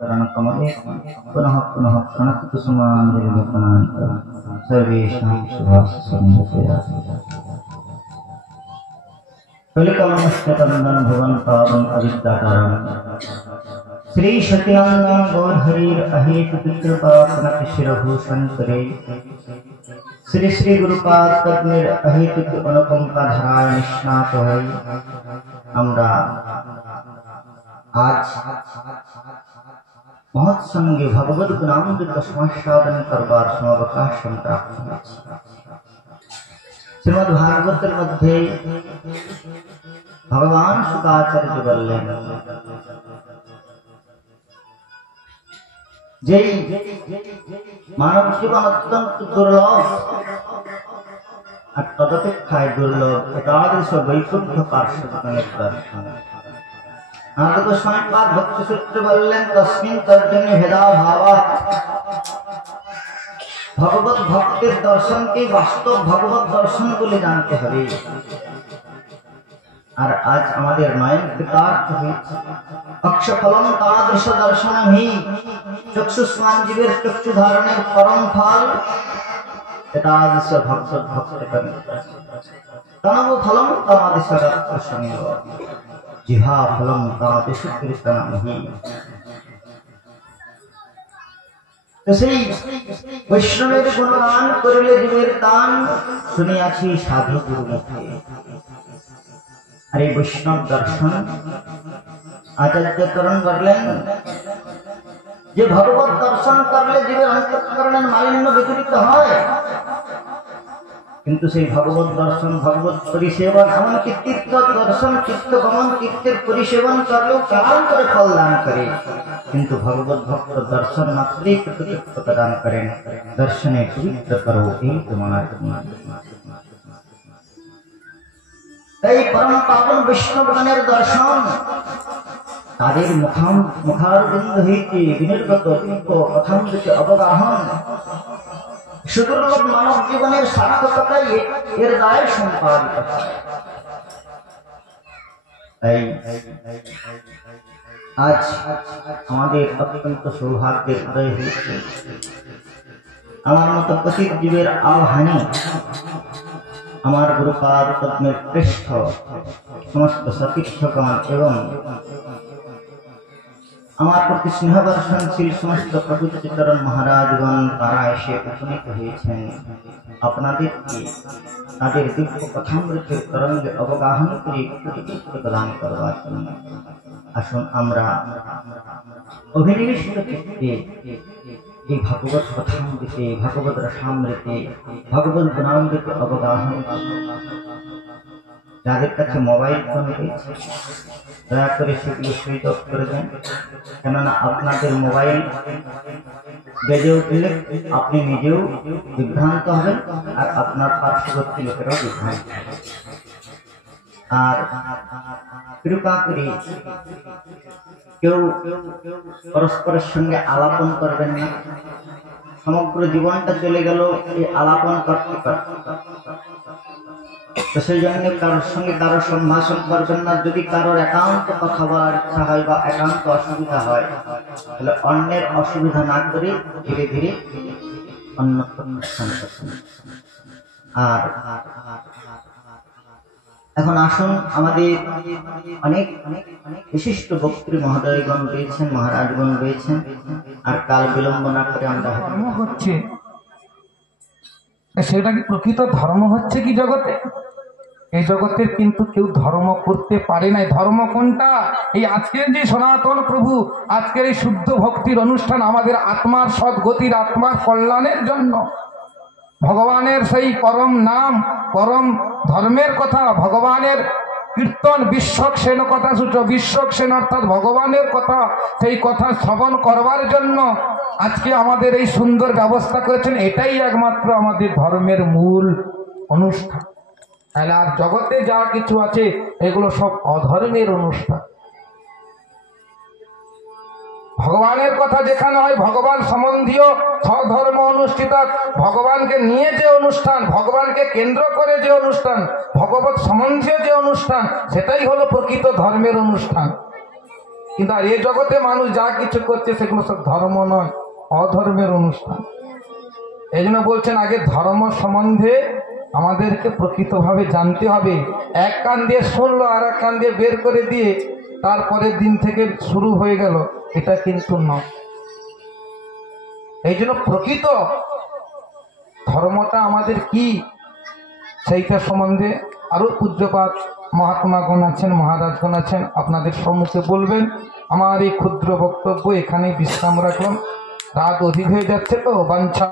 कमले पुनः पुनः प्रणतकुसुमाञ्जलिलेपनान्त सर्वेषां शुभाशुभं कलिकलमस्तकन्दन भुवन पावन अविद्याकारं श्री सत्यानंद गौर हरिर अहेतु कृपा कनक शिरभूषण करे श्री श्री गुरुपाद पद्मेर अहेतु अनुकंपा धाराय निष्णात हई আমরা आज महत्संगे भगवद गुणामृत संसाधन करवार समवकाश प्राप्त श्रीमद् भागवतेर मध्य भगवान शुकाचार्य বললেন যে মানব জীবন অত্যন্ত দুর্লভ আর তদপেক্ষায় দুর্লভ একাদশ বৈকুণ্ঠ পার্শ্বগণের দর্শন। নারদ গোস্বামী পাদ ভক্তি সূত্রে বললেন তস্মিন তর্জন্য ভেদাভাবাৎ ভগবত ভক্তের দর্শনকে বাস্তব ভগবত দর্শন বলে জানতে হবে। আর আজ আমাদের নয়ন কৃতার্থ হয়েছে অক্ষফলম তাদৃশ দর্শনহি চক্ষুষ্মান জীবের চক্ষু ধারণের পরম ফল এতাদৃশ ভক্ত ভক্ত তনব ফলম তাদৃশ দর্শনীয় জিহা ফলম তাদৃশ কীর্তনহি। তো সেই বৈষ্ণবের গুণগান করিলে জীবের দান শুনিয়াছি সাধু গুরু মুখে। আর এই বৈষ্ণব দর্শন আচার্যকরণ করলেন যে ভগবত দর্শন করলে জীবের অন্তঃকরণের মালিন্য বিদূরিত হয়, কিন্তু সেই ভগবত দর্শন ভগবত পরিসেবন এমনকি তীর্থ দর্শন তীর্থ গমন তীর্থের পরিসেবন করলেও কালান্তরে ফল দান করে, কিন্তু ভগবত ভক্ত দর্শন মাত্রই কৃতকৃত্যতা দান করেন। দর্শনে পবিত্র করো এই তোমার। এই পরম পাবন বৈষ্ণবগণের দর্শন তাদের মুখারবিন্দ হইতে বিনির্গত কথামৃতে অবগাহন সুদুর্লভ মানব জীবনের সার্থকতাই এর দায় সম্পাদিত। আজ আমাদের অত্যন্ত সৌভাগ্যের উদয় হয়েছে আমার মতো পতিত জীবের আহ্বানে আমার গুরুপাদ পদ্মের পৃষ্ঠ সমস্ত সতীর্থগণ এবং আমার প্রতি স্নেহ বর্ষণশীল সমস্ত প্রভুচরণ মহারাজগণ তারা এসে উপনীত হয়েছেন আপনাদেরকে তাদের দিব্য কথামৃতের তরঙ্গে অবগাহন করে কৃতিত্ব প্রদান করবার জন্য। আসুন আমরা অভিনিবিষ্ট চিত্তে এই ভগবত কথামৃতে ভগবত রসামৃতে ভগবত গুণামৃতে অবগাহন। যাদের কাছে মোবাইল ফোন রয়েছে দয়া করে সেগুলো সুইচ অফ করে দেন, কেননা আপনাদের মোবাইল বেজে উঠলে আপনি নিজেও বিভ্রান্ত হবেন আর আপনার পার্শ্ববর্তী লোকেরাও বিভ্রান্ত হবে। আর কৃপা করে কেউ পরস্পরের সঙ্গে আলাপন করবেন না। সমগ্র জীবনটা চলে গেল এই আলাপন করতে করতে। তো সেই জন্য কারোর সঙ্গে কারোর সম্ভাষণ করবেন না। যদি কারোর একান্ত কথা বলার ইচ্ছা হয় বা একান্ত অসুবিধা হয় তাহলে অন্যের অসুবিধা না করে ধীরে ধীরে অন্য আর এখন আসুন আমাদের অনেক বিশিষ্ট বক্তৃ মহোদয়গণ রয়েছেন মহারাজগণ রয়েছেন আর কাল বিলম্ব না করে আমরা হচ্ছে সেটা কি প্রকৃত ধর্ম হচ্ছে কি জগতে? এই জগতের কিন্তু কেউ ধর্ম করতে পারে না। ধর্ম কোনটা? এই আজকের যে সনাতন প্রভু আজকের এই শুদ্ধ ভক্তির অনুষ্ঠান আমাদের আত্মার সদ্গতির আত্মার কল্যাণের জন্য ভগবানের সেই পরম নাম পরম ধর্মের কথা ভগবানের কীর্তন বিশ্বক্সেন কথা সূত্র বিশ্বক্সেন অর্থাৎ ভগবানের কথা সেই কথা শ্রবণ করবার জন্য আজকে আমাদের এই সুন্দর ব্যবস্থা করেছেন। এটাই একমাত্র আমাদের ধর্মের মূল অনুষ্ঠান। তাহলে আর জগতে যা কিছু আছে এগুলো সব অধর্মের অনুষ্ঠান। ভগবানের কথা যেখানে হয় ভগবান সম্বন্ধীয় ধর্ম অনুষ্ঠিত ভগবানকে নিয়ে যে অনুষ্ঠান ভগবানকে কেন্দ্র করে যে অনুষ্ঠান ভগবত সম্বন্ধীয় যে অনুষ্ঠান সেটাই হলো প্রকৃত ধর্মের অনুষ্ঠান। কিন্তু আর এই জগতে মানুষ যা কিছু করছে সেগুলো সব ধর্ম নয়, অধর্মের অনুষ্ঠান। এই জন্য বলছেন আগে ধর্ম সম্বন্ধে আমাদেরকে প্রকৃতভাবে জানতে হবে। এক কান দিয়ে শুনলো আর এক কান দিয়ে বের করে দিয়ে তারপরের দিন থেকে শুরু হয়ে গেল, এটা কিন্তু নয়। এই জন্য প্রকৃত ধর্মটা আমাদের কি সেইটা সম্বন্ধে আরো পূজ্যপাত মহাত্মাগণ আছেন, মহারাজগণ আছেন, আপনাদের সম্মুখে বলবেন। আমার এই ক্ষুদ্র বক্তব্য এখানে বিশ্রাম রাখলাম। রাত অধিক হয়ে যাচ্ছে তো বাঞ্ছা